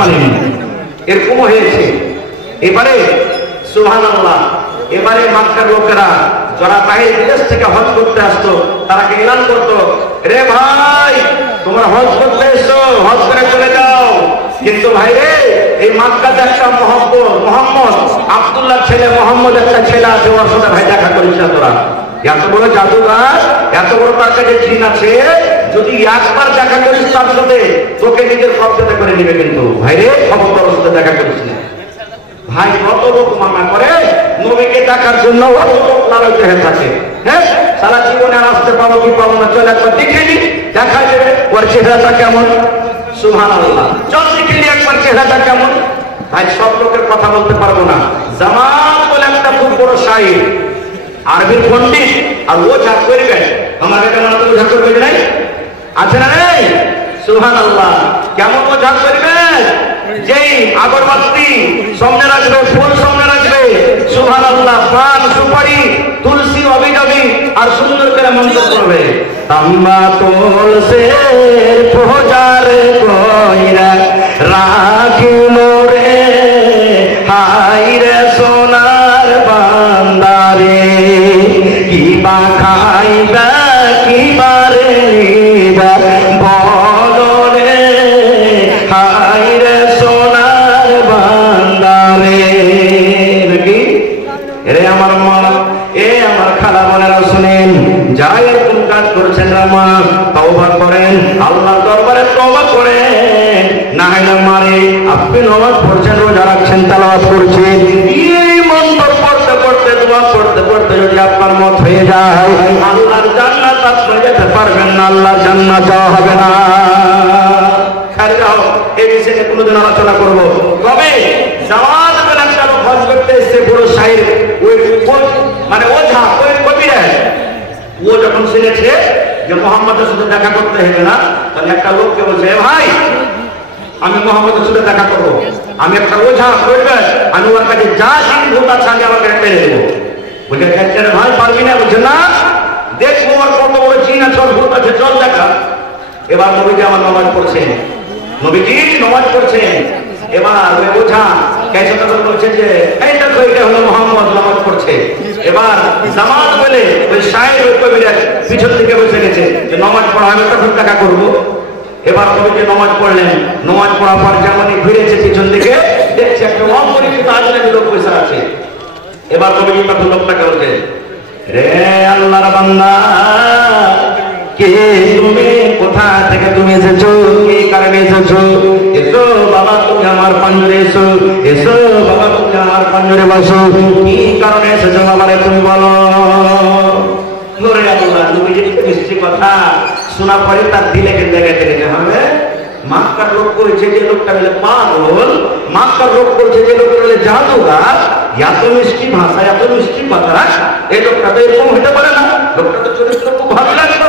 পারেনি, এরকমও হয়েছে। এবারে সুবহানাল্লাহ, এবারে মক্কার লোকেরা যারা বাইরে বিদেশ থেকে হজ করতে আসতো তারাকে এলান করতো, রে ভাই তোমরা হজ করতে এসো, হজ করে চলে যাও। কিন্তু ভাই রে, এই মক্কাতে একটা মোহাম্মদ আব্দুল্লাহ ছেলে মোহাম্মদ একটা ছেলে আছে, ওর সাথে ভাই দেখা করিস না তোরা। এত বড় জাদুঘর, এত বড় তার কাছে জিন আছে, যদি একবার দেখা করিস তার সাথে তোকে নিজের কবজাতে করে নিবে। কিন্তু ভাই রে, খবরদার ওর সাথে দেখা করিস না। ভাই কত লোক মানা করে নবীকে দেখার জন্য, অত লোক লালচ হয়ে থাকে। হ্যাঁ, সারা জীবনে আর আসতে পাবো কি পাবো না, চল একবার দেখে নি, দেখা যাবে ওর চেহারাটা কেমন। সুবহানাল্লাহ, চল দেখে নি একবার চেহারাটা কেমন। ভাই সব লোকের কথা বলতে পারবো না। জামাল বলে একটা খুব বড় শায়র, আরবির পণ্ডিত, আর ও যা করবে আমার এটা মনে তো যা করবে নাই, আছে না নেই? সুবহানাল্লাহ, কেমন ও যা করবে, যেই আগরবাতি সামনে রাখবে, ফুল সামনে রাখবে, সুবহানাল্লাহ, পান সুপারি তুলসী অবিজাবি আর সুন্দর করে মন্ত্র করবে, তাম্বা তুলসে প্রচার কইরা রাখি মোরে হাই রে সোনার বান্দারে, কি বা খাইবা কি বারে নিবা বলো রে হাই রে সোনার বান্দারে। নাকি এরে আমার মা, এ আমার খালা বোনেরা শুনেন, যারা এরকম কাজ করছেন মা, তওবা করেন, আল্লাহর দরবারে তওবা করেন। না হলে মারে আপনি নামাজ পড়ছেন, রোজা রাখছেন, তেলাওয়াত করছেন, এই মন্ত্র পড়তে পড়তে দোয়া পড়তে পড়তে যদি আপনার মত হয়ে যায়, আল্লাহর জান্নাত আপনি যেতে পারবেন না, আল্লাহর জান্নাত যাওয়া হবে না। খালি যাও, এই বিষয়ে কোনোদিন আলোচনা করবো। তবে জামাত বলে একটা লোক হজ করতে এসছে, বড় শায়ের, ওই মানে ওঝা, ওই কবিরা, ও যখন শুনেছে যে মুহাম্মদের সাথে দেখা করতে হবে না, তাহলে একটা লোককে বলছে, ভাই আমি মুহাম্মদের সাথে দেখা করবো, আমি একটা ওঝা করবে, আমি ওর কাছে যা জিন ভূত আছে আমি আমাকে মেরে দেবো। বলছে ভাই পারবি না? বলছে না, দেখবো আর কত বড় জিন আছে, ওর ভূত আছে, চল দেখা। এবার নবীজি আমার নামাজ পড়ছেন, নবীজি নামাজ পড়ছেন, এবার ওই ওঝা কেসে বলছে যে এই দেখো এটা হলো মুহাম্মদ নামাজ পড়ছে। এবার জামাত বলে ওই শায়ের ওই কবিরা পিছন থেকে বসে গেছে যে নামাজ পড়া আমি তখন দেখা করবো। এবার নবীজি নামাজ পড়লেন, নামাজ পড়ার পর যেমনই ফিরেছে পিছন দিকে দেখছে একটা অপরিচিত আজনবী লোক বসে আছে। এবার নবীজি তখন লোকটাকে বলছে, রে আল্লাহর বান্দা, কে তুমি, কোথা থেকে তুমি এসেছো, কি কারণে এসেছো? এসো বাবা তুমি আমার পাঞ্জরে এসো, এসো বাবা তুমি আমার পাঞ্জরে বসো, কি কারণে এসেছো বাবারে তুমি বলো। ধরে আল্লাহ নবীজির মিষ্টি কথা শোনা পরে তার দিলে লেগে যেতে হবে। মক্কার লোক করেছে যে লোকটা বলে পাগল, মক্কার লোক করেছে যে লোকটা বলে জাদুঘর, এত মিষ্টি ভাষা এত মিষ্টি কথা, এই লোকটা তো এরকম হতে পারে না, লোকটা তো চরিত্র খুব ভালো লাগলো।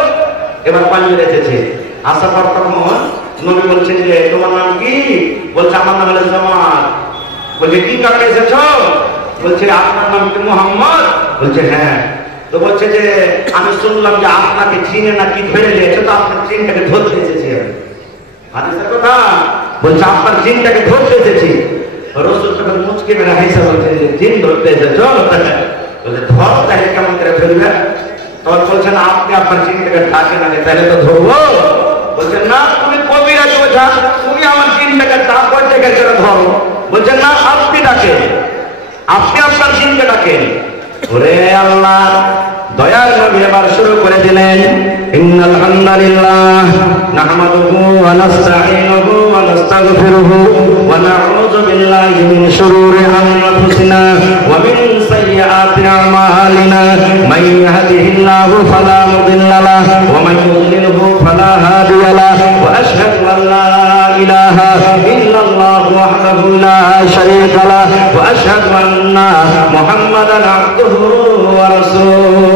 এবার পাঞ্জরে এসেছে, আসার পর তখন নবী বলছেন যে তোমার নাম কি? বলছে আমার নাম হলো জামাত। বলছে কি কারণে এসেছ? বলছে আপনার নাম কি মুহাম্মদ? বলছে হ্যাঁ। তো বলছে যে আমি শুনলাম যে আপনাকে চিনে নাকি ধরে নিয়েছে, তো আপনার চিনটাকে ধরতে এসেছি আমি। হাদিসের কথা বলছে আপনার জিনটাকে ধরতে এসেছি। রাসূল তখন মুচকি মেরে হাসে বলছে যে জিন ধরতে এসেছো? বলছে ধর, তাহলে কেমন করে ধরবে? তখন বলছেন আপনি আপনার জিনটাকে ডাকে না, তাহলে তো ধরবো। বলছেন না, তুমি কবিরাজ ওঝা, তুমি আমার জিনটাকে ডাক থেকে ধরো। বলছেন না, আপনি ডাকেন, আপনি আপনার জিনকে ডাকেন। ওরে আল্লাহ, দয়ার নবী এবার শুরু করে দিলেন, ইন্নাল হামদালিল্লাহ নাহমাদুহু ওয়া নাস্তাঈনুহু ওয়া নাস্তাগফিরুহু ওয়া নাউযু বিল্লাহি মিন শুরুরি আনফুসিনা ওয়া মিন সাইয়্যাতি আমালিনা মান ইয়াহদিহিল্লাহু ফালা মুদিল্লা লাহু ওয়া মান ইউদ্লিলহু ফালা হাদিয়া লাহু ওয়া আশহাদু আন লা ইলাহা ইল্লাল্লাহু ওয়াহদাহু লা শারীকা লাহু ওয়া আশহাদু আন্না মুহাম্মাদান আবদুহু ওয়া রাসূলুহু।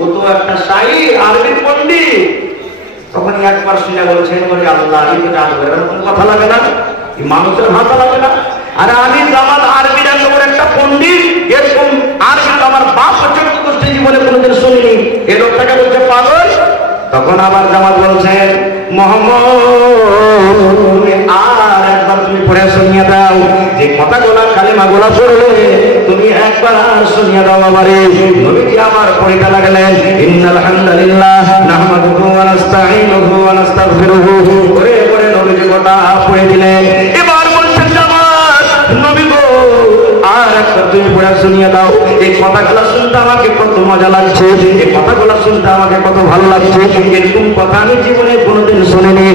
ও তো একটা শায়র, আরবি পণ্ডিত। তখন একবার শুনে বলছেন, বলে আল্লাহ এই তো জাদু, এরকম কথা লাগে না, এই মানুষের ভাষা লাগে না। আরে আমি জামাত আরবির এত বড় একটা পণ্ডিত, এরকম আরবি তো আমার বাপ পর্যন্ত গোষ্ঠী জীবনে কোনোদিন শুনিনি, এই লোকটাকে বলছে পাগল। তখন আবার জামাত বলছেন, মোহাম্মদ আর একবার তুমি একবার শুনিয়ে দাও আমারে। নবীজি আবার পড়তে লাগলেন, ইন্নাল হামদুলিল্লাহ নাহমাদুহু ওয়া নাস্তাঈনুহু ওয়া নাস্তাগফিরুহু। করে করে নবীজি গোটা পড়ে দিলেন। এবার বলছেন জামাত, নবী গো আর একটা তুমি পড়া শুনিয়ে দাও। এই কথাগুলো শুনতে আমাকে কত মজা লাগছে, এই কথাগুলো শুনতে আমাকে কত ভালো লাগছে। এরকম কথা আমি জীবনে কোনোদিন শুনিনি।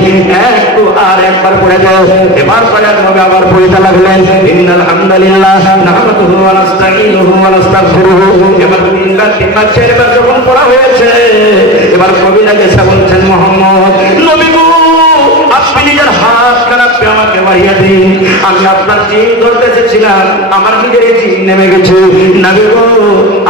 একটু আর একবার পড়ে দাও। এবার পরে নবী আবার পড়তে লাগলেন, ইন্নাল হামদুলিল্লাহ নাহমাদুহু ওয়া নাস্তাঈনুহু ওয়া নাস্তাগফিরুহু। এবার তিনবার চারবার যখন পড়া হয়েছে, এবার কবি লাগে বলছেন, মুহাম্মদ নবী গো আপনি নিজের হাত খারাপ আমাকে বাড়িয়ে দিন। আমি আপনার জিন ধরতে এসেছিলাম, আমার নিজের জিন নেমে গেছে। নবী গো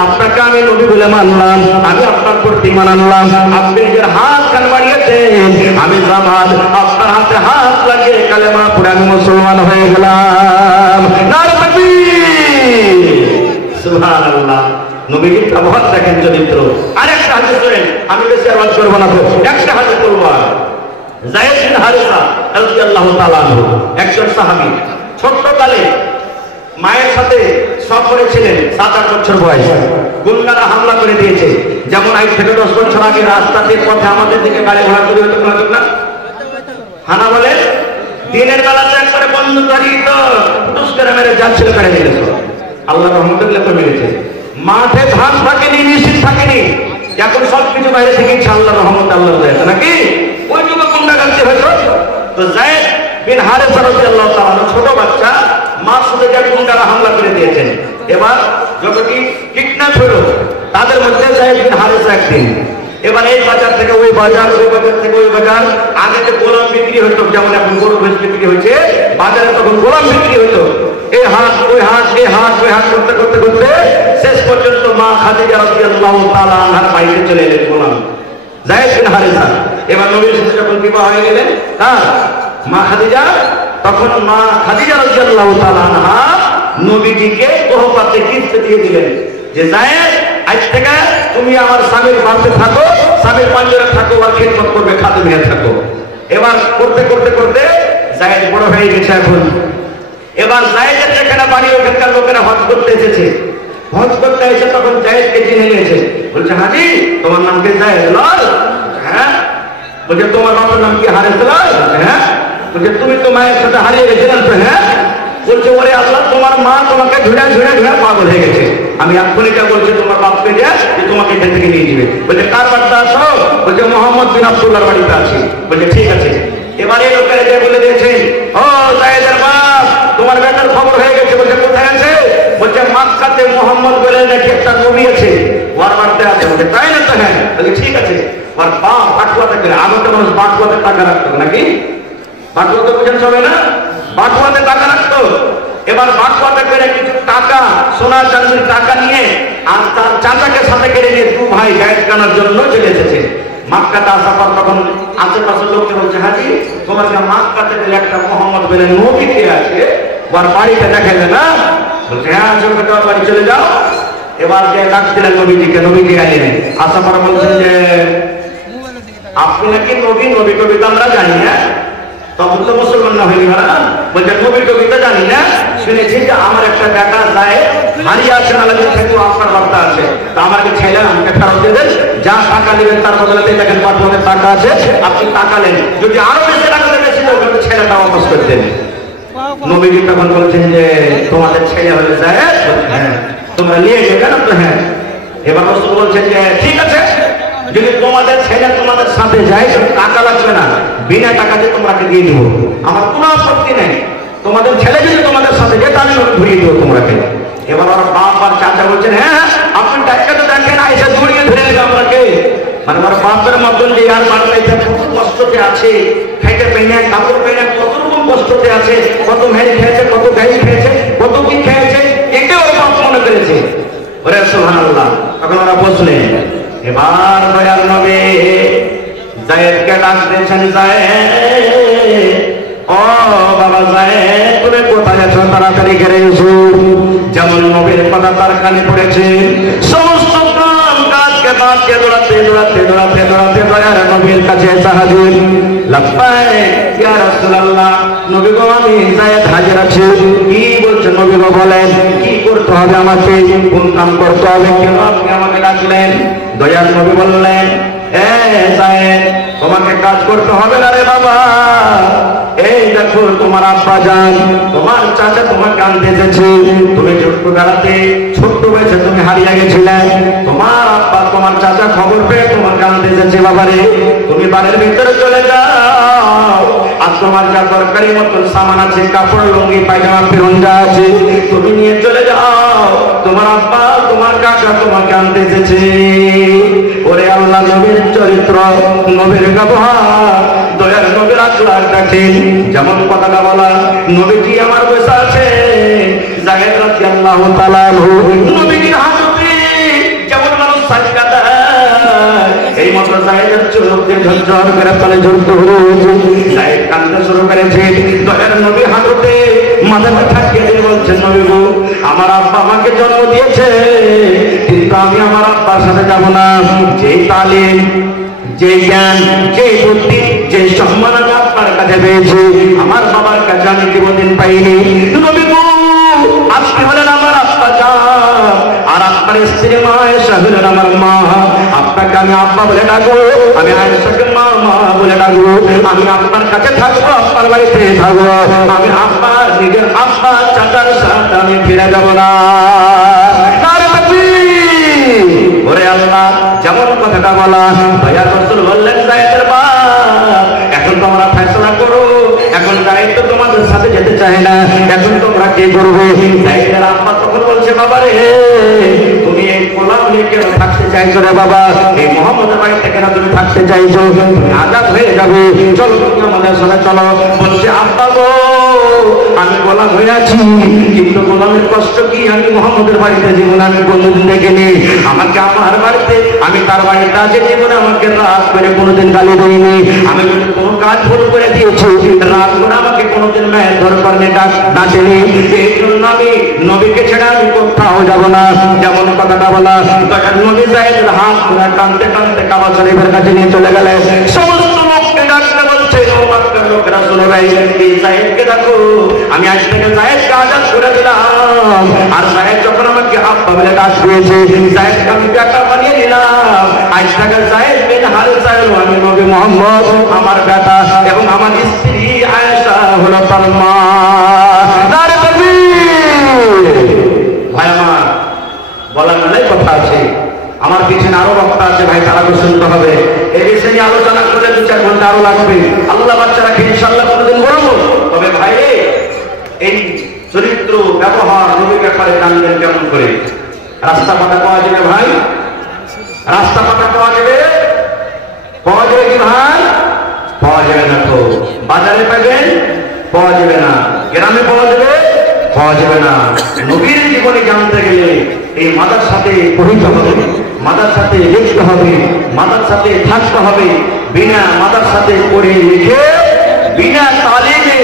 আপনাকে আমি নবী বলে মানলাম, আমি আপনার প্রতি মানলাম। আপনি নিজের হাত খান বাড়িয়ে দেন। আমি জামাত আপনার হাতে হাত লাগিয়ে কালেমা পড়ে আমি মুসলমান হয়ে গেলাম। নারে তাকবীর, সুবহানাল্লাহ। নবীজির প্রভাব দেখেন, চরিত্র। আরেকটা হাদিস শুনেন, আমি বেশি আর ওয়াজ করব না তো, একটা হাদিস বলবো। যায়েদ বিন হারিসা রাদিয়াল্লাহু তাআলা আনহু একজন সাহাবী, ছোট্টকালে মায়ের সাথে সফরে ছিলেন, 7-8 বছর বয়স। গুন্ডারা হামলা করে দিয়েছে। যেমন 8 থেকে 10 বছর আগে রাস্তাতে পথে আমাদের দিকে গাড়ি ঘোড়া চুরি হতো না, হানা বলে দিনের বেলাতে একবারে বন্ধ করি তো টুস করে মেরে যাচ্ছিল, করে দিয়েছে। আল্লাহ রহমতুল্লাহ করে মেরেছে। মাঠে ধান থাকেনি, নিশ্চিত থাকেনি। এখন সবকিছু বাইরে থেকে আল্লাহ রহমত, আল্লাহ রয়েছে নাকি ওই যুগে গুন্ডাগার্দি হয়েছে। তো যায়েদ বিন হারিসা রাদিয়াল্লাহু তাআলা ছোট বাচ্চা, মা শুধু যে গুন্ডারা হামলা করে দিয়েছেন। এবার যতটি কিডন্যাপ হলো তাদের মধ্যে যায়েদ বিন হারিসা একদিন। এবার এই বাজার থেকে ওই বাজার, ওই বাজার থেকে ওই বাজার। আগে যে গোলাম বিক্রি হতো, যেমন এখন গরু ভেজ বিক্রি হয়েছে, বাজারে তখন গোলাম বিক্রি হতো। এই হাট ওই হাট, এই হাট ওই হাট করতে করতে করতে শেষ পর্যন্ত মা খাদিজা রাদিয়াল্লাহু তাআলা আনহার বাড়িতে চলে এলেন গোলাম যায়েদ বিন হারিসা। এবার নবীর সাথে যখন বিবাহ হয়ে গেলেন মা খাদিজা, তখন মা খাদিজা রাদিয়াল্লাহু তাআলা আনহা নবীজিকে তোহফাতে গিফট দিয়ে দিলেন যে যায়েদ আজ থেকে তুমি আমার স্বামীর বাড়িতে থাকো, স্বামীর পাঞ্জরে থাকো, আর খিদমত করবে, খাদেম হয়ে থাকো। এবার করতে করতে করতে যায়েদ বড় হয়ে গেছে এখন। এবার যায়েদের যেখানে বাড়ি, ওখানকার লোকেরা হজ করতে এসেছে। হজ করতে এসে তখন যায়েদকে চিনে নিয়েছে। বলছে, হাজি তোমার নাম কি যায়েদ? হ্যাঁ। বলছে, তোমার বাবার নাম কি? হারিস? হ্যাঁ। বলছে, তুমি তো মায়ের সাথে হারিয়ে গেছিলেন তো? হ্যাঁ। বলছে, ওরে আল্লাহ, তোমার মা তোমাকে ঝুড়ে ঝুড়ে ঝুড়ে পাগল হয়ে গেছে। আমি এক্ষুনিটা বলছি তোমার বাপকে যে তোমাকে এখান থেকে নিয়ে যাবে। বলছে, কার বাড়িতে আসো? বলছে, মোহাম্মদ বিন আব্দুল্লাহর বাড়িতে আছি। বলছে, ঠিক আছে। এবারে লোকেরা যে বলে দিয়েছে, ও যায়েদের বাপ, তোমার বেটার খবর হয়ে গেছে। বলছে, কোথায় আছে? বলছে, মক্কাতে মোহাম্মদ বলে নাকি একটা নবী আছে, ওর বাড়িতে আছে। বলছে, তাই না? তো হ্যাঁ। বলছে, ঠিক আছে। ওর বাপ বাটুয়াতে গেলে, আগতে মানুষ বাটুয়াতে টাকা রাখতো নাকি? বাটুয়াতে বুঝেন সবাই না? বাটুয়াতে টাকা রাখতো। এবার বাটুয়াতে করে কিছু টাকা, সোনা চাঁদির টাকা নিয়ে আর তার চাচাকে সাথে করে নিয়ে দু ভাই গাইড কেনার জন্য চলে এসেছে। মক্কাতে আসার পর তখন আশেপাশের লোককে বলছে, হাজি তোমাকে মক্কাতে গেলে একটা মোহাম্মদ বলে নবী কে আছে, ওর বাড়িতে দেখাইবে না? বলছে, হ্যাঁ চলবে, তোমার বাড়ি চলে যাও। এবার যে ডাকছিলেন নবীজিকে, নবীকে আইলেন। আসার পর বলছেন যে আপনি নাকি নবী, নবী কবিতা আমরা জানি না। তখন তো মুসলমান না হয়নি ভাড়া। বলছে, নবী কবিতা জানি না, শুনেছি যে আমার একটা বেটা যায় হারিয়ে আছে, আলাদা থেকে আপনার বার্তা আছে, তা আমাকে ছেলে আমাকে ফেরত দিয়ে দেন। যা টাকা নেবেন তার বদলে দেখেন পাঠনের টাকা আছে, আপনি টাকা নেন। যদি আরো বেশি টাকা বেশি তো ছেলেটা বাপস করে দেন। নবীজি তখন বলছেন যে তোমাদের ছেলে হলে যায়, হ্যাঁ তোমরা নিয়ে যাবে না? তো হ্যাঁ। এবার রাসূল বলছেন যে ঠিক আছে, যদি তোমাদের ছেলে তোমাদের সাথে যায় টাকা লাগবে না, বিনা টাকাতে তোমাকে দিয়ে দিব, আমার কোনো আপত্তি নেই। তোমাদের ছেলে যদি তোমাদের সাথে যায় তাহলে আমি ঘুরিয়ে দেবো তোমাকে। এবার ওর বাপ আর চাচা বলছেন, হ্যাঁ আপনি টাকা তো দেখেন না, এসে জড়িয়ে ধরে নেবে আপনাকে। মানে আমার বাপের মতন যে আর বাংলাদেশে কত কষ্টতে আছে, খাইতে পেনে কাপড় পেনে কত রকম কষ্টতে আছে, কত মেয়ে খেয়েছে, কত গাই খেয়েছে, কত কি খেয়েছে, এটা ওর বাপ মনে করেছে। ওরে সুবহানাল্লাহ। তখন ওরা বসলেন। এবার দয়াল নবী যায়েদকে ডাক দিয়েছেন, যায়েদ, ও বাবা যায়েদ, তুমি কোথায় আছো? তাড়াতাড়ি ঘরে এসো। যেমন নবীর কথা তার কানে পড়েছে, সমস্ত কাজকে বাদকে দৌড়াতে দৌড়াতে দৌড়াতে দৌড়াতে দয়াল নবীর কাছে হাজির। লাব্বাইক ইয়া রাসূলুল্লাহ, নবী গো আমি যায়েদ হাজির আছি। কি বলছেন নবী গো? বলেন কি করতে হবে আমাকে, কোন কাম করতে হবে, কেন আপনি আমাকে ডাকলেন? দয়ার নবী বললেন, যায়েদ তোমাকে কাজ করতে হবে না রে বাবা। এই দেখো তোমার আব্বা জান, তোমার চাচা তোমাকে আনতে এসেছে। তুমি ছোট্টবেলাতে ছোট্ট বয়সে তুমি হারিয়ে গেছিলে। তোমার আব্বা তোমার চাচা খবর পেয়ে তোমাকে আনতে এসেছে। বাবারে তুমি বাড়ির ভিতরে চলে যাও, আর তোমার যা দরকারি মতন সামান আছে, কাপড় লুঙ্গি পায়জামা ফিরঞ্জা আছে, তুমি নিয়ে চলে যাও। তোমার আব্বা তোমার কাকা তোমাকে আনতে এসেছে। ওরে আল্লাহ নবীর চরিত্র, নবীর ব্যবহার, দয়ার নবীর আখলাক দেখেন। যেমন কথাটা বলা, নবীজি আমার বসে আছে, যায়েদ রাদিয়াল্লাহু তাআলা আনহু নবীজির হাজতে যেমন মানুষ সাজদা দেয়, এই মতো যায়েদের চোখ দিয়ে ঝরঝর করে পানি ঝরতে হয়েছে। যায়েদ কাঁদতে শুরু করেছে। দয়ার নবী হাজতে মাথাটা ঠাকিয়ে দিয়ে বলছেন, নবী গো, আমার আব্বা আমাকে জন্ম দিয়েছে, কিন্তু আমি আমার আব্বার সাথে যাব না। যে তালিম, যে জ্ঞান, যে বুদ্ধি, যে সম্মান আমি আপনার কাছে পেয়েছি, আমার বাবার কাছে আমি কোনদিন পাইনি। নবী গো, আপনি হলেন আমার আব্বা জান, আর আপনার স্ত্রী মা আয়েশা হলেন আমার মা। আপনাকে আমি আব্বা বলে ডাকবো, আমি আয়েশাকে মা মা বলে ডাকবো। আমি আপনার কাছে থাকবো, আপনার বাড়িতে থাকবো। আমি আব্বার, নিজের আব্বা চাচার সাথে আমি ফিরে যাব না। ওরে আল্লাহ, যেমন কথাটা বলা, দয়ার রাসূল বললেন, যায়েদের বাপ, এখন তোমরা ফয়সালা করো। এখন যায়েদ তো তোমাদের সাথে যেতে চায় না, এখন তোমরা কি করবে? যায়েদের আব্বা তখন বলছে, বাবা রে, তুমি এই গোলাম নিয়ে কেন থাকতে চাইছো রে বাবা? এই মুহাম্মদের বাড়িতে কেন তুমি থাকতে চাইছো? তুমি আজাদ হয়ে যাবে, চলো তুমি আমাদের সাথে চলো। বলছে, আব্বা গো, আমি গোলাম হয়ে আছি, কিন্তু গোলামের কষ্ট কি আমি মুহাম্মদের বাড়িতে জীবনে আমি কোনোদিন দেখিনি। আমাকে আমার বাড়িতে, আমি তার বাড়িতে আছি, জীবনে আমাকে রাত করে কোনোদিন গালি দেয়নি। আমি যদি কোনো কাজ ভুল করে দিয়েছি, রাত করে আমাকে কোনোদিন মেয়ের ধর করে ডাকেনি। এই জন্য আমি নবীকে ছেড়ে আমি কোথাও যাব না। যেমন কথাটা বলা, তখন নবী যায়েদের হাত ধরে কাঁদতে কাঁদতে কাবা শরীফের কাছে নিয়ে চলে গেলেন। সমস্ত লোককে ডাকতে বলছে, মক্কার লোকেরা শুনো ভাই, এই যায়েদকে ডাকো, আমি আজ থেকে যায়েদকে আজাদ করে দিলাম। আর যায়েদ যখন আমাকে আব্বা বলে ডাক দিয়েছে, যায়েদকে আমি বেটা বানিয়ে দিলাম। আজ থেকে যায়েদ বিন হারিসা হলো আমি নবী মুহাম্মদ আমার বেটা, এবং আমার স্ত্রী আয়েশা হলো তার মা। নারে তাকবীর! ভাই আমার, বলার মেলায় কথা আছে, আমার পিছনে আরো বক্তা আছে ভাই, তারাকে শুনতে হবে। এই বিষয়ে নিয়ে আলোচনা করলে 2-4 ঘন্টা আরো লাগবে। আল্লাহ বাচ্চারাকে ইনশাআল্লাহ কোনোদিন বলবো। তবে ভাই, এই চরিত্র, ব্যবহার, নবীর ব্যাপারে জানবেন কেমন করে? রাস্তা পাতা পাওয়া যাবে ভাই? রাস্তা পাতা পাওয়া যাবে? পাওয়া যাবে কি ভাই? পাওয়া যাবে না। তো বাজারে পাবেন? পাওয়া যাবে না। গ্রামে পাওয়া যাবে? পাওয়া যাবে না। নবীর জীবনে জানতে গেলে এই মাদ্রাসাতে পড়তে হবে, মাদ্রাসাতে লিখতে হবে, মাদ্রাসাতে থাকতে হবে। বিনা মাদ্রাসাতে পড়ে লিখে, বিনা তালিমে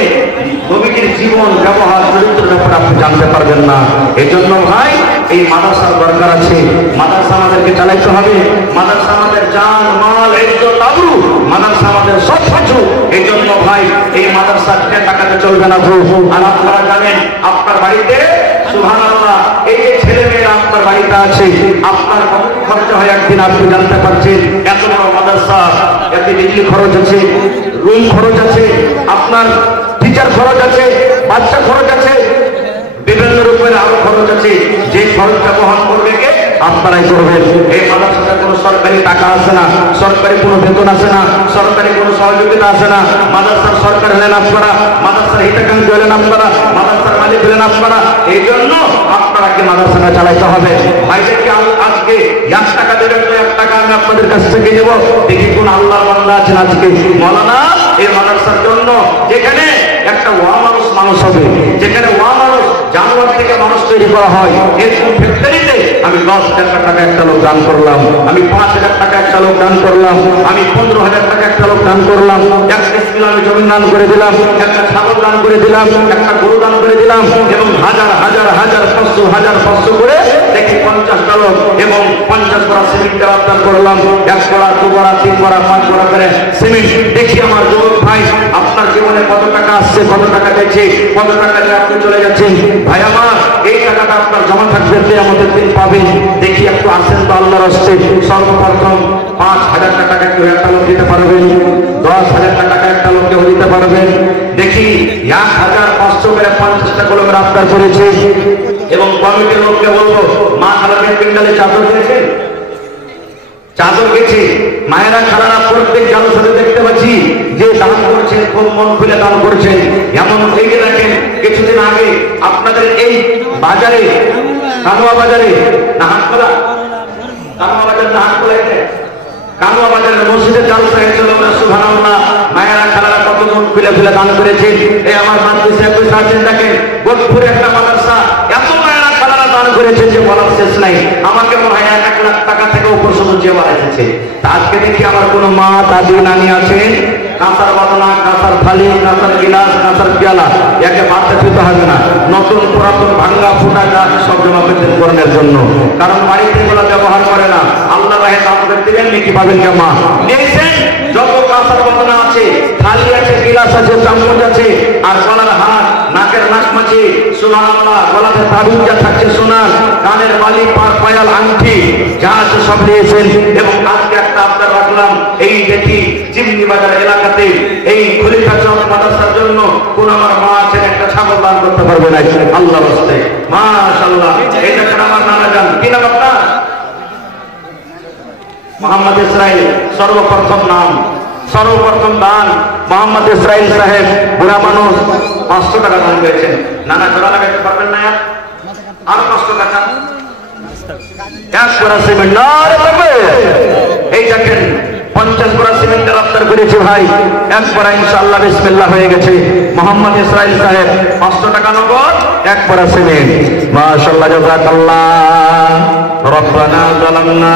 নবীর জীবন, ব্যবহার, চরিত্রের ব্যাপারে আপনি জানতে পারবেন না। এই জন্য ভাই, এই মাদ্রাসার দরকার আছে। মাদ্রাসা আমাদেরকে চালাইতে হবে। মাদ্রাসা আমাদের জান, মাল, ইজ্জত, আবরু, মাদ্রাসা আমাদের সব কিছু। এই জন্য ভাই, এই মাদ্রাসাকে টাকাতে চলবে না। আর আপনারা জানেন, আপনার বাড়িতে সুবহানাল্লাহ, এই যে ছেলে মেয়েরা আপনার বাড়িতে আছে, আপনার কত খরচ হয় একদিন আপনি জানতে পারছেন। এত বড় মাদ্রাসা, এতে বিজলি খরচ আছে, রুম খরচ আছে, আপনার টিচার খরচ আছে, বাচ্চা খরচ আছে, বিভিন্ন রূপের আরো খরচ আছে। যে খরচটা বহন করবে কে? আপনারাই করবেন। এই মাদ্রাসাতে কোনো সরকারি টাকা আসে না, সরকারি কোনো বেতন আসে না, সরকারি কোনো সহযোগিতা আসে না। মাদ্রাসার সরকার হলেন আপনারা, মাদ্রাসার হিতাকাঙ্ক্ষী হলেন আপনারা, মাদ্রাসার মালিক হলেন আপনারা। এই জন্য আপনারাকে মাদ্রাসাটা চালাইতে হবে। ভাইদেরকে আজকে 1 টাকা দেবেন, 1 টাকা আমি আপনাদের কাছ থেকে নেব। দেখি কোন আল্লাহর বান্দা আছেন আজকে মওলানা এই মাদ্রাসার জন্য, যেখানে একটা ওয়া মানুষ হবে, যেখানে ওয়া মানুষ, জানোয়ার থেকে মানুষ তৈরি করা হয়। এরকম ফ্যাক্টরিতে আমি 10,000 টাকা একটা লোক দান করলাম, আমি 5,000 টাকা একটা লোক দান করলাম, আমি 15,000 টাকা একটা লোক দান করলাম, 1 কিলো আমি জমি দান করে দিলাম, একটা ছাগল দান করে দিলাম, একটা গরু দান করে দিলাম, এবং হাজার 500 করে দেখি 50টা লোক, এবং 50 কড়া সিমেন্ট দান করলাম। 1 কড়া, 2 কড়া, 3 কড়া, 5 কড়া করে সিমেন্ট। দেখি আমার যুবক ভাই, আপনার জীবনে কত টাকা আসছে, কত টাকা গেছে, কত টাকা নিয়ে আপনি চলে যাচ্ছেন। ভাই আমার, এই টাকাটা আপনার জমা থাকবে, কিয়ামতের দিন পাবেন। দেখি একটু আসেন তো আল্লাহর রাস্তে। সর্বপ্রথম 5,000 টাকা কেউ একটা লোক দিতে পারবেন? 10,000 টাকা একটা লোক কেউ দিতে পারবেন? দেখি 1,500 করে 50টা কলম রাস্তা করেছে এবং কমিটির লোককে বলবো, মা খালাকে পিন্ডালে চাদর দিয়েছেন, চাদর গেছে। মায়েরা খালারা প্রত্যেক জালসাতে দেখতে পাচ্ছি যে দান করছেন, খুব মন খুলে দান করছেন। এমন এই যে দেখেন কিছুদিন আগে আপনাদের এই বাজারে, কানুয়া বাজারে না হাটখোলা, কানুয়া বাজার না হাটখোলা, কানুয়া বাজারের মসজিদের জালসা হয়েছিল। সুবহানাল্লাহ, মায়েরা খালারা কত মন খুলে খুলে দান করেছেন। এই আমার মাদ্রাসা আছেন দেখেন, গোদপুরে একটা মাদ্রাসা, এত মায়েরা খালারা দান করেছেন যে বলার শেষ নাই। আমাকে মনে হয় 1 লাখ টাকা থেকে উপর পর্যন্ত যে বাড়াইছে। তা আজকে দেখি আমার কোনো মা দাদি নানি আছেন, কাঁসার বাদনা, কাঁসার থালি, কাঁসার গিলাস, কাঁসার পেয়ালা একে বাড়তে দিতে হবে না। নতুন পুরাতন ভাঙ্গা ফুটা গাছ সব জমা করতেন করণের জন্য, কারণ বাড়িতে এগুলো ব্যবহার করে না। আল্লাহ রাহে আপনাদের দিলেন নাকি পাবেন জামা নিয়েছেন। যত কাঁসার বাদনা আছে, থালি আছে, গিলাস আছে, চামচ আছে, আর গলার হাত, নাকের নাকমাছি, সুবহানাল্লাহ, গলাতে তাবিজ যা থাকছে সোনার, কানের বালি, পায়াল, আংটি যা আছে সব নিয়েছেন। এবং আজকে একটা আপনার রাখলাম, এই দেখি চিমনি বাজার এলাকাতে এই খলিফা চক মাদ্রাসার জন্য কোন আমার মা আছেন, একটা ছাগল দান করতে পারবে না আল্লাহর রাস্তে। মাশাআল্লাহ, এই দেখেন আমার নানা জান, কি নাম আপনার? মোহাম্মদ ইসরাইল। সর্বপ্রথম নাম, সর্বপ্রথম দান মোহাম্মদ ইসরাইল সাহেব, বুড়া মানুষ, 500 টাকা দান করেছেন। নানা জোড়া লাগাইতে পারবেন না? আর 500 টাকা এই দেখেন 50 বড়া সিমেন্টের রাস্তার করেছে ভাই, একবারে ইনশাআল্লাহ বিসমিল্লাহ হয়ে গেছে। মোহাম্মদ ইসরাইল সাহেব 500 টাকা নগদ, একবারে সিমেন্ট। মাশাআল্লাহ, জাযাকাল্লাহ। রব্বানা যালামনা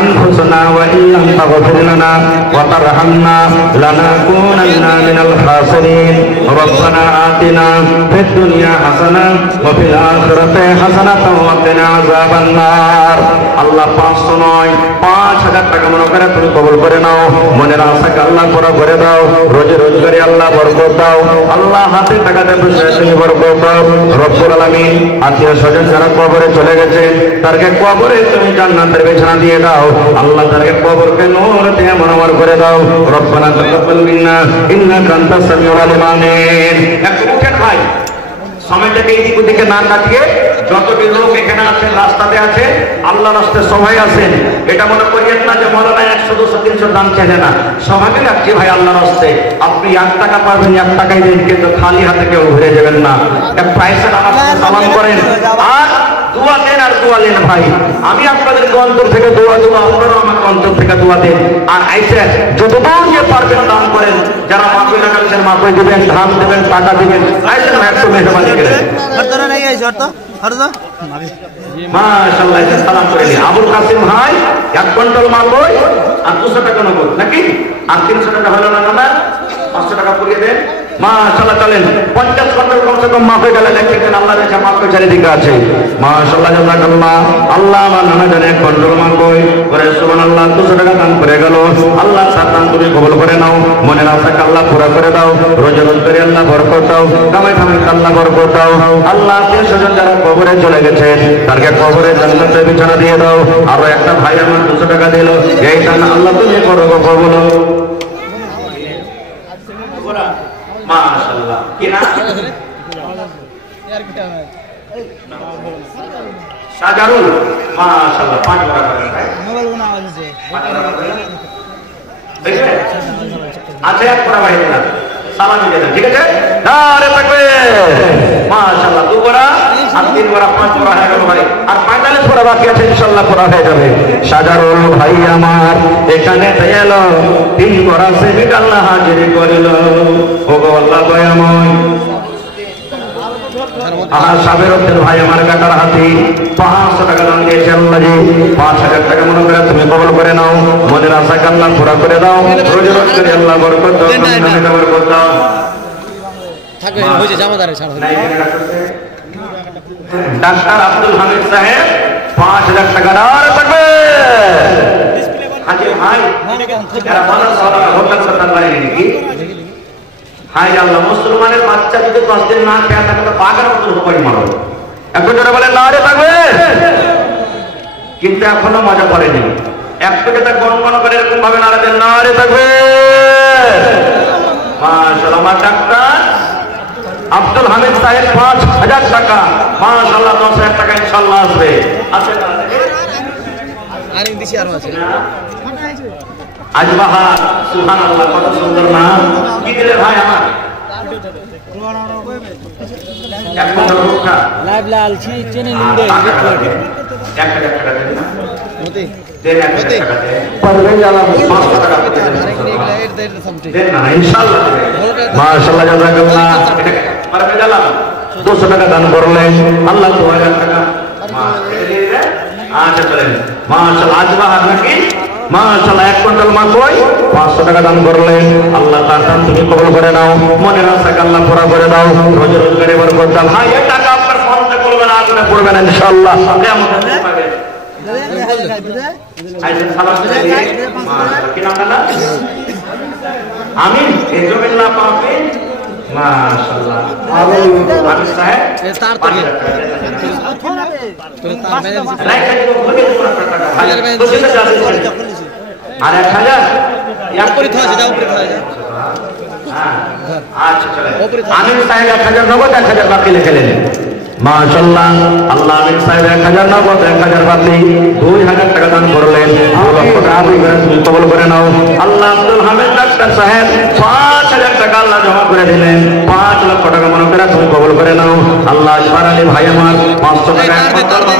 আনফুসানা ওয়া ইল্লাম তাগফির লানা ওয়া তারহামনা লানাকুনান্না মিনাল খাসিরিন। রব্বানা আতিনা ফিদ দুনিয়া হাসানাহ ওয়া ফিল আখিরাতি হাসানাতাও ওয়া কিনা আযাবান নার। আল্লাহ 500 নয় 5,000 টাকা মনে করে তুমি কবুল করে নাও। মনের আশাকে আল্লাহ পুরো করে দাও। রোজে রোজগারে আল্লাহ বরকত দাও। আল্লাহ হাতে টাকাতে পয়সায় তুমি বরকত দাও রব্বুল আলামিন। আত্মীয় স্বজন যারা কবরে চলে গেছে, তারকে কবরে তুমি জান্নাতের বিছানা দিয়ে দাও। আল্লাহ তারকে কবরকে নূর দিয়ে মনোমর করে দাও। রব্বানা তাকাব্বাল মিন্না ইন্নাকা আনতাস সামিউল আলিম। আমিন। একটু উঠেন ভাই, সময়টাকে এদিক ওদিকে না কাটিয়ে যতটি লোক এখানে আছেন, রাস্তাতে আছে, আল্লাহ রাস্তায় সবাই আছেন, এটা মনে করিয়েন না যে মৌলানা 100, 200, 300 দান চাইলে না। সবাইকে রাখছি ভাই আল্লাহ রাস্তায়। আপনি 1 টাকা পাবেন, 1 টাকাই দিন, কিন্তু খালি হাতে কেউ ঘুরে যাবেন না। এক পয়সা আমার সালাম করেন আর দোয়া দেন, আর দোয়া দেন ভাই। আমি আপনাদের অন্তর থেকে দোয়া দেবো, আপনারাও আমার অন্তর থেকে দোয়া দেন। আর আইসে যতদূর যে পারবেন দান করেন। যারা মাপে লাগাচ্ছেন মাপে দিবেন, ধান দেবেন, টাকা দিবেন। আইসেন ভাই, একটু মেহরবানি করেন। মাশাআল্লাহ, সালাম করে নিন। আবুল কাসিম ভাই 1 কুইন্টাল মাল বই আর 200 টাকা নগদ নাকি? আর 300 টাকা হলো না দাদা? 500 টাকা পুরিয়ে দেন। মাশাআল্লাহ, চলেন 50 কুইন্টাল কমসে কম মাপে গেলে দেখেন আল্লাহ রেখা মাপে চারিদিকে আছে। মাশাআল্লাহ, জাযাকাল্লাহ। আল্লাহ আমার নানা জানে 1 কুইন্টাল মাল বই করে সুবহানাল্লাহ 200 টাকা দান করে গেল। আল্লাহ তার দান তুমি কবুল করে নাও। মনের আশাকে আল্লাহ পুরা করে দাও। রোজে রোজ করে আল্লাহ বরকত দাও। কামাই কামাই আল্লাহ বরকত দাও। আল্লাহ আত্মীয় স্বজন যারা কবরে চলে গেছে, তারকে কবরে জান্নাতের বিছানা দিয়ে দাও। আরো একটা ভাই আমার 200 টাকা দিল, এই দান আল্লাহ তুমি করো কবুল। মাশাআল্লাহ, কি না সাজারুল, মাশাআল্লাহ 5 বড় করে ভাই মোবাইল গুনা আছে। আচ্ছা, 1 বড় ভাই না সালাম দিয়ে দেন, ঠিক আছে? নারে তাকবীর। মাশাআল্লাহ, 2 বড় আর 3 বড়, 5 বড় হয়ে গেল ভাই। আর 45 বড় বাকি আছে, ইনশাআল্লাহ পুরো হয়ে যাবে। সাজারুল ভাই আমার এখানে এলো, 3 বড় সেবিক আল্লাহ হাজির করিল। ওগো আল্লাহ দয়াময়। আর সাবেরতের ভাই আমার কাটার হাতি 500 টাকা দান দিয়েছে আল্লাহ জি। 5,000 টাকা মনে করে তুমি কবুল করে নাও। মনের আশাকে আল্লাহ পুরা করে দাও। রোজ রোজ করে আল্লাহ বরকত দাও, নামে বরকত দাও। থাকে ওই যে জামাদারে ছাড় হয়। ডাক্তার আব্দুল হামিদ সাহেব 5,000 টাকা দান থাকবে। হাজি ভাই যারা মানুষ হোটেল সরকার বাড়ি নাকি? হায় আল্লাহ, মুসলমানের বাচ্চা যদি 10 দিন না খেয়ে থাকে তো পাগের মতো হুপাই মারো। একটু জোরে বলেন না রে থাকবে। কিন্তু এখনো মজা করেনি, একটু যেটা গণগণ করে এরকম ভাবে নাড়া দেন না রে থাকবে। মাশাআল্লাহ। আমার ডাক্তার আব্দুল হামিদ সাহেব ৫,০০০ টাকা, মাশাআল্লাহ ১০,০০০ টাকা ইনশাআল্লাহ আসবে। আছে না? আরে দিছি আর আছে আজবাহার, সুবহানাল্লাহ, কত সুন্দর নাম। কি দিলে ভাই আমার? এক কুইন্টাল ভুট্টা লাইভ লাল ছি চেনে নিন্দে টাকা দেন না? মতে দেন ১,০০০ টাকা দেন। পারবে জানা ৫০০ টাকা দেন। দেন না ইনশাআল্লাহ দেন। মাশাআল্লাহ, জাযাকাল্লাহ। এটা পারবে জানা ২০০ টাকা দান করলেন, আল্লাহ ২০০০ টাকা আচ্ছা চলেন। মাশাআল্লাহ, আজবাহার নাকি মাশাআল্লাহ ১ কুইন্টাল মাকই ৫০০ টাকা দান করলেন, আল্লাহ তার দান তুমি কবুল করে নাও, মনের আশাকে আল্লাহ পুরা করে দাও, রোজ রোজগারে বরকত দাও। ভাই এই টাকা আপনার ফোনতে করবে না, আগুনে পড়বে না ইনশাআল্লাহ। কিয়ামত পাবে। আইসেন সালাম দিয়ে মাশাআল্লাহ। কি নাম না? আমিন। এই জমিন না পাবে মাশাআল্লাহ। আমিন সাহেব তার তো তোর তার মেরে দিছি রাইট সাইড করে টাকা ভাই তো সেটা যাবে। আর ১,০০০ উপরে থা যেটা উপরে থা যায়। হ্যাঁ আচ্ছা চলে। আমিন সাহেব ১,০০০ নগদ, ১,০০০ বাকি লিখে নেন। মাশাআল্লাহ, আল্লাহ আমিন সাহেব ১,০০০ নগদ, ১,০০০ বাকি ২,০০০ টাকা দান করলেন, ২ লক্ষ টাকা তুমি কবুল করে নাও। আল্লাহ আব্দুল হামিদ ডাক্তার সাহেব ৫,০০০ টাকা আল্লাহ জমা করে দিলেন, ৫ লক্ষ টাকা মনে করে তুমি কবুল করে নাও। আল্লাহ আজবার আলী ভাই আমার ৫০০ টাকা